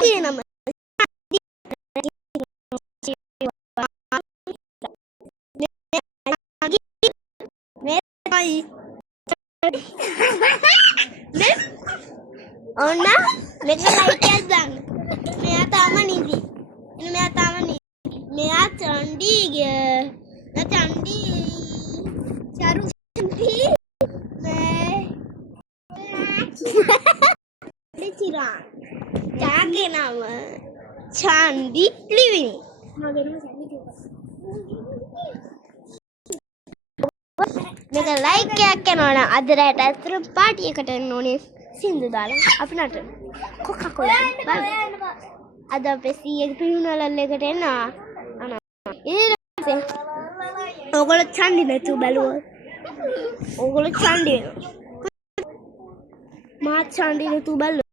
තියෙනම ඔන්න මේක ලයිට් එකක් දාන්න. මෙයා තාම නිදි. එන්න මෙයා තාම නිදි. මෙයා චණ්ඩීගේ. චණ්ඩී. චරු චණ්ඩී. චිරා. යාගේ නම චණ්ඩි ලිවිනි. මගේ නම චණ්ඩි කියලා. මේක ලයික් එකක් කරනවා නම් අද රැට අතර පාටි එකට එන්න ඕනේ සින්දු දාලා අපි නටන කොකා කොලා අද අපේ සීයේ පිරුණලල් එකට එනවා ඊට ඔයගොල්ලෝ චන්දි නැතු බැලුවා ඔයගොල්ලෝ චන්දි මා චන්දි නැතු බැලුවා